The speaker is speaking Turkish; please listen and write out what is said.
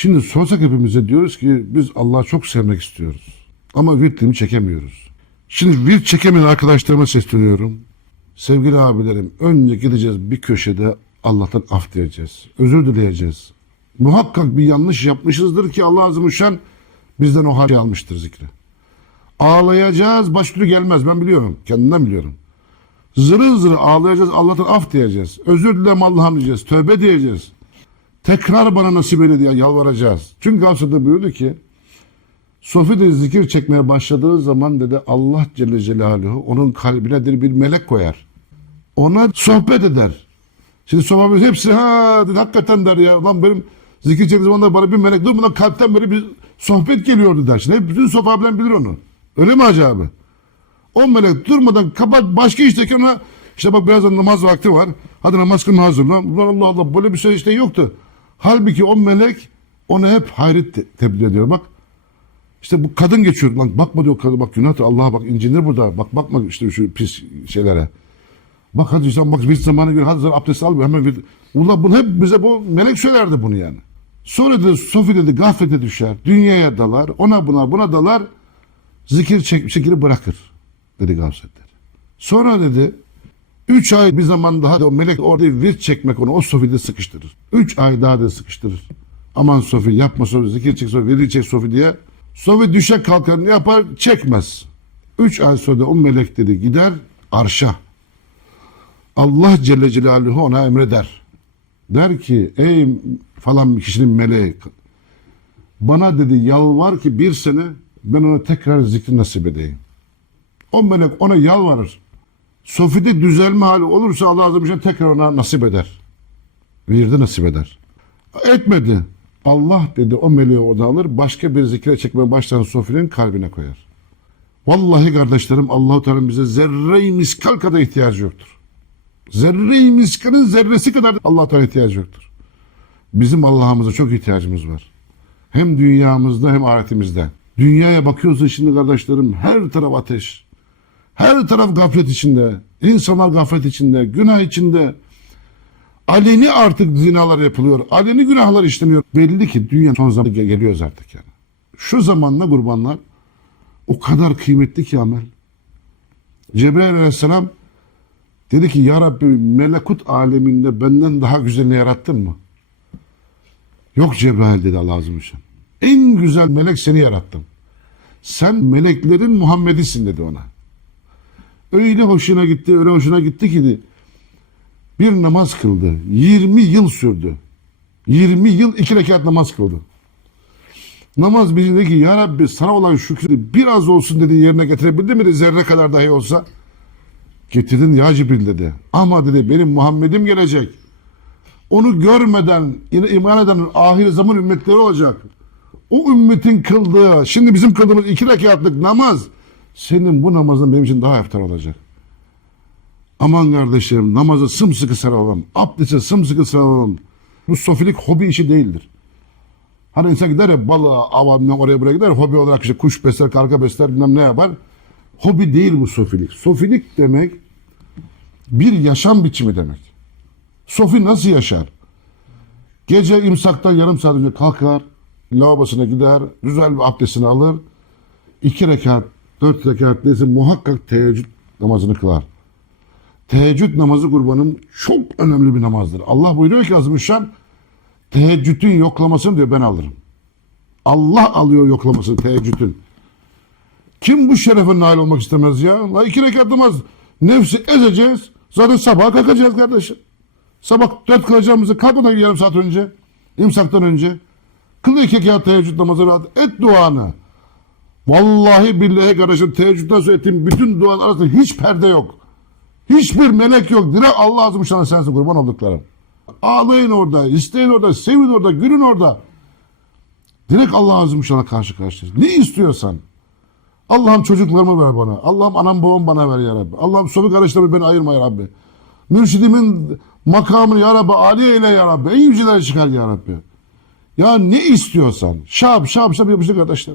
Şimdi sorsak hepimize diyoruz ki biz Allah'ı çok sevmek istiyoruz. Ama virtimi çekemiyoruz. Şimdi virt çekemeyen arkadaşlarıma sesleniyorum. Sevgili abilerim önce gideceğiz bir köşede Allah'tan af dileyeceğiz. Özür dileyeceğiz. Muhakkak bir yanlış yapmışızdır ki Allah Şen bizden o hali almıştır zikri. Ağlayacağız baş gelmez ben biliyorum kendimden biliyorum. Zırıl zırıl ağlayacağız Allah'tan af diyeceğiz. Özür dilerim Allah'ım diyeceğiz. Tövbe diyeceğiz. Tekrar bana nasip eyle diye yalvaracağız. Çünkü Gavsa'da buyurdu ki Sofi de zikir çekmeye başladığı zaman dedi Allah Celle Celaluhu onun kalbine bir melek koyar. Ona sohbet eder. Şimdi sohbet hepsi ha dedi, hakikaten der ya. Lan benim zikir çektiğim zaman bana bir melek durmadan kalpten böyle bir sohbet geliyordu der. Şimdi bütün sohbet bilen bilir onu. Öyle mi Hacı abi? O melek durmadan kapat başka işteyken ona işte bak birazdan namaz vakti var. Hadi namaz kılma hazırlan. Ulan Allah Allah böyle bir şey işte yoktu. Halbuki o melek ona hep hayret te- tebliğ ediyor. Bak işte bu kadın geçiyor. Lan bakma diyor kadın bak günah Allah'a bak incinir burada. Bak bakma işte şu pis şeylere. Bak hadi sen bak bir zamanı göre hadi sen abdest al hemen bir. Ulan bunu hep bize bu melek söylerdi bunu yani. Sonra dedi Sofi dedi gaflete düşer. Dünyaya dalar. Ona buna buna dalar. Zikir çek, zikiri bırakır. Dedi Gavsetler. Sonra dedi Üç ay bir zaman daha da o melek orada virt çekmek onu o Sofi'de sıkıştırır. Üç ay daha da sıkıştırır. Aman Sofi yapma Sofi zikir çek Sofi virit çek Sofi diye. Sofi düşe kalkar ne yapar çekmez. Üç ay sonra o melek dedi gider arşa. Allah Celle Celaluhu ona emreder. Der ki ey falan bir kişinin meleği bana dedi yalvar ki bir sene ben ona tekrar zikri nasip edeyim. O melek ona yalvarır. Sofi'de düzelme hali olursa Allah Azze ve Celle tekrar ona nasip eder. Virdi nasip eder. Etmedi. Allah dedi o meleği orada alır başka bir zikre çekmeye başlayan Sofi'nin kalbine koyar. Vallahi kardeşlerim Allahu Teala bize zerre-i miskal kadar ihtiyacı yoktur. Zerre-i miskalın zerresi kadar Allah Teala ihtiyacı yoktur. Bizim Allah'ımıza çok ihtiyacımız var. Hem dünyamızda hem ahiretimizde. Dünyaya bakıyoruz şimdi kardeşlerim her taraf ateş. Her taraf gaflet içinde. İnsanlar gaflet içinde, günah içinde. Aleni artık zinalar yapılıyor. Aleni günahlar işleniyor. Belli ki dünya son zamanda gel- geliyoruz artık yani. Şu zamanla kurbanlar o kadar kıymetli ki amel. Cebrail aleyhisselam dedi ki ya Rabbi melekut aleminde benden daha güzelini yarattın mı? Yok Cebrail dedi Allah ve celle. En güzel melek seni yarattım. Sen meleklerin Muhammedisin dedi ona. Öyle hoşuna gitti, öyle hoşuna gitti ki de bir namaz kıldı. 20 yıl sürdü. 20 yıl iki rekat namaz kıldı. Namaz bizi dedi ki ya Rabbi sana olan şükrü biraz olsun dedi yerine getirebildi mi dedi zerre kadar dahi olsa. Getirdin ya Cibril dedi. Ama dedi benim Muhammed'im gelecek. Onu görmeden iman eden ahir zaman ümmetleri olacak. O ümmetin kıldığı, şimdi bizim kıldığımız iki rekatlık namaz senin bu namazın benim için daha eftar olacak. Aman kardeşlerim namazı sımsıkı sarılalım. Abdesti sımsıkı sarılalım. Bu sofilik hobi işi değildir. Hani insan gider ya balığa, avamdan oraya buraya gider. Hobi olarak işte kuş besler, karga besler bilmem ne yapar. Hobi değil bu sofilik. Sofilik demek bir yaşam biçimi demek. Sofi nasıl yaşar? Gece imsaktan yarım saat önce kalkar, lavabosuna gider, güzel bir abdestini alır. iki rekat, dört rekat neyse muhakkak teheccüd namazını kılar. Teheccüd namazı kurbanım çok önemli bir namazdır. Allah buyuruyor ki Azimüşşan teheccüdün yoklamasını diyor ben alırım. Allah alıyor yoklamasını teheccüdün. Kim bu şerefe nail olmak istemez ya? La iki rekat namaz nefsi ezeceğiz. Zaten sabaha kalkacağız kardeşim. Sabah dört kılacağımızı kalk ona yarım saat önce. imsaktan önce. Kıl iki rekat teheccüd namazını at. Et duanı. Vallahi billahi kardeşim teheccüden sonra bütün duanın arasında hiç perde yok. Hiçbir melek yok. Direkt Allah azim şana sensin kurban olduklarım. Ağlayın orada, isteyin orada, sevin orada, gülün orada. Direkt Allah azim şana karşı karşıyayız. Ne istiyorsan. Allah'ım çocuklarımı ver bana. Allah'ım anam babam bana ver ya Rabbi. Allah'ım sobi kardeşlerimi beni ayırma ya Rabbi. Mürşidimin makamını ya Rabbi âli eyle ya Rabbi. En yücelere çıkar ya Rabbi. Ya ne istiyorsan. Şap şap şap yapıştı kardeşler.